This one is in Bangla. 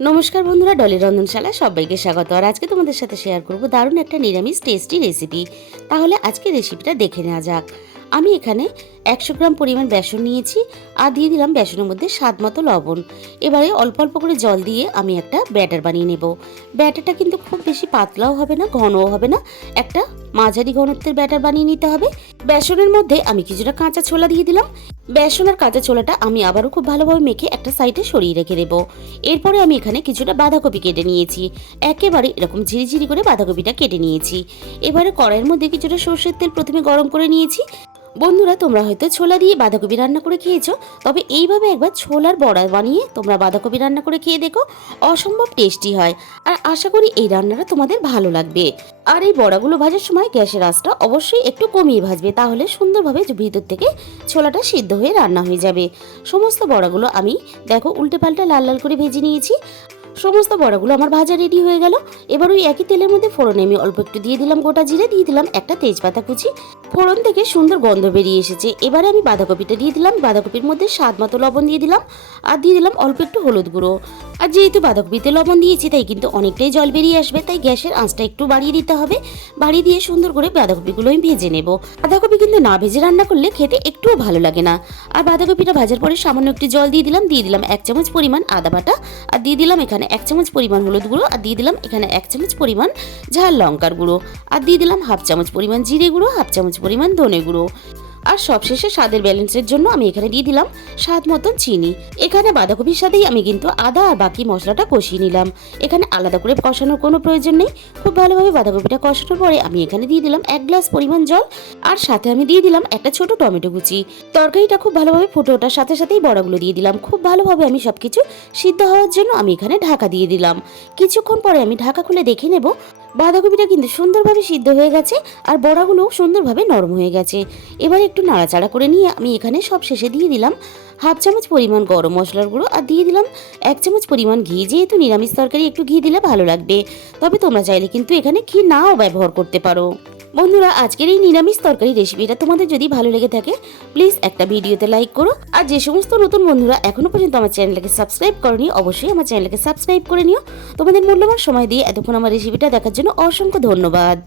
নমস্কার বন্ধুরা, ডলি রন্ধনশালা সবাইকে স্বাগত। আর আজকে তোমাদের সাথে শেয়ার করব দারুণ একটা নিরামিষ টেস্টি রেসিপি। তাহলে আজকে রেসিপিটা দেখে নেওয়া যাক। আমি এখানে 100 গ্রাম পরিমাণ বেসন নিয়েছি আর দিয়ে দিলাম বেসনের মধ্যে স্বাদ মতো লবণ। এবারে অল্প অল্প করে জল দিয়ে আমি একটা ব্যাটার বানিয়ে নেব। ব্যাটারটা কিন্তু খুব বেশি পাতলাও হবে না, ঘনও হবে না, একটা মাঝারি ঘনত্বের ব্যাটার বানিয়ে নিতে হবে। বেসনের মধ্যে আমি কিছুটা কাঁচা ছোলা দিয়ে দিলাম। বেসন আর কাঁচা ছোলাটা আমি আবারও খুব ভালোভাবে মেখে একটা সাইডে সরিয়ে রেখে দেবো। এরপরে আমি এখানে কিছুটা বাঁধাকপি কেটে নিয়েছি, একেবারে এরকম ঝিরিঝিরি করে বাঁধাকপিটা কেটে নিয়েছি। এবারে কড়াইয়ের মধ্যে কিছুটা সর্ষের তেল প্রথমে গরম করে নিয়েছি। বন্ধুরা, তোমরা হয়তো ছোলা দিয়ে বাঁধাকপি রান্না করে খেয়েছো, তবে এইভাবে একবার ছোলার বড়া বানিয়ে তোমরা বাঁধাকপি রান্না করে খেয়ে দেখো, অসম্ভব টেস্টি হয়। আর আশা করি এই রান্নাটা তোমাদের ভালো লাগবে। আর এই বড়াগুলো ভাজার সময় গ্যাসের আঁচটা অবশ্যই একটু কমিয়ে ভাজবে, তাহলে সুন্দরভাবে ভিতর থেকে ছোলাটা সিদ্ধ হয়ে রান্না হয়ে যাবে। সমস্ত বড়াগুলো আমি দেখো উল্টে পাল্টে লাল লাল করে ভেজে নিয়েছি। সমস্ত বড়াগুলো আমার ভাজা রেডি হয়ে গেল। এবার ওই একই তেলের মধ্যে ফোড়নে আমি অল্প একটু দিয়ে দিলাম গোটা জিরে, দিয়ে দিলাম একটা তেজপাতা কুচি। ফোড়ন থেকে সুন্দর গন্ধ বেরিয়ে এসেছে। এবারে আমি বাঁধাকপিটা দিয়ে দিলাম। বাঁধাকপির মধ্যে স্বাদ মতো লবণ দিয়ে দিলাম আর দিয়ে দিলাম অল্প একটু হলুদ গুঁড়ো। আর যেহেতু বাঁধাকপিতে লবণ দিয়েছি তাই কিন্তু অনেকটাই জল বেরিয়ে আসবে, তাই গ্যাসের আঁচটা একটু বাড়িয়ে দিতে হবে। বাড়িয়ে দিয়ে সুন্দর করে বাঁধাকপিগুলো আমি ভেজে নেব। বাঁধাকপি কিন্তু না ভেজে রান্না করলে খেতে একটুও ভালো লাগে না। আর বাঁধাকপিটা ভাজার পরে সামান্য একটু জল দিয়ে দিলাম, দিয়ে দিলাম 1 চামচ পরিমাণ আদা বাটা, আর দিয়ে দিলাম এখানে 1 চামচ পরিমাণ হলুদ গুঁড়ো, আর দিয়ে দিলাম এখানে 1 চামচ পরিমাণ ঝাল লঙ্কার গুঁড়ো, আর দিয়ে দিলাম 1/2 চামচ পরিমাণ জিরে গুঁড়ো, 1/2 চামচ পরিমাণ ধনে গুঁড়ো। আর সবশেষে স্বাদের ব্যালেন্সের জন্য আমি এখানে দিয়ে দিলাম স্বাদ মতন চিনি। এখানে বাঁধাকপির সাথেই আমি কিন্তু আদা আর বাকি মশলাটা কষিয়ে নিলাম। এখানে আলাদা করে কষানোর কোনো প্রয়োজন নেই। খুব ভালোভাবে বাঁধাকপিটা কষানোর পরে আমি এখানে দিয়ে দিলাম 1 গ্লাস পরিমাণ জল, আর সাথে আমি দিয়ে দিলাম একটা ছোট টমেটো কুচি। তরকারিটা খুব ভালোভাবে ফুটে ওঠার সাথে সাথেই বড়াগুলো দিয়ে দিলাম। খুব ভালোভাবে আমি সবকিছু সিদ্ধ হওয়ার জন্য আমি এখানে ঢাকা দিয়ে দিলাম। কিছুক্ষণ পরে আমি ঢাকা খুলে দেখে নেব বাঁধাকপিটা কিন্তু সুন্দরভাবে সিদ্ধ হয়ে গেছে আর বড়াগুলোও সুন্দরভাবে নরম হয়ে গেছে। এবার একটু নাড়াচাড়া করে নিয়ে আমি এখানে সব শেষে দিয়ে দিলাম 1/2 চামচ পরিমাণ গরম মশলার গুঁড়ো, আর দিয়ে দিলাম 1 চামচ পরিমাণ ঘি। যেহেতু নিরামিষ তরকারি একটু ঘি দিলে ভালো লাগবে, তবে তোমরা চাইলে কিন্তু এখানে ঘি নাও ব্যবহার করতে পারো। বন্ধুরা, আজকের এই নিরামিষ তরকারি রেসিপিটা তোমাদের যদি ভালো লেগে থাকে প্লিজ একটা ভিডিওতে লাইক করো। আর যে সমস্ত নতুন বন্ধুরা এখনো পর্যন্ত আমার চ্যানেলকে সাবস্ক্রাইব করনি, অবশ্যই আমার চ্যানেলকে সাবস্ক্রাইব করে নিও। তোমাদের মূল্যবান সময় দিয়ে এতক্ষণ আমার রেসিপিটা দেখার জন্য অসংখ্য ধন্যবাদ।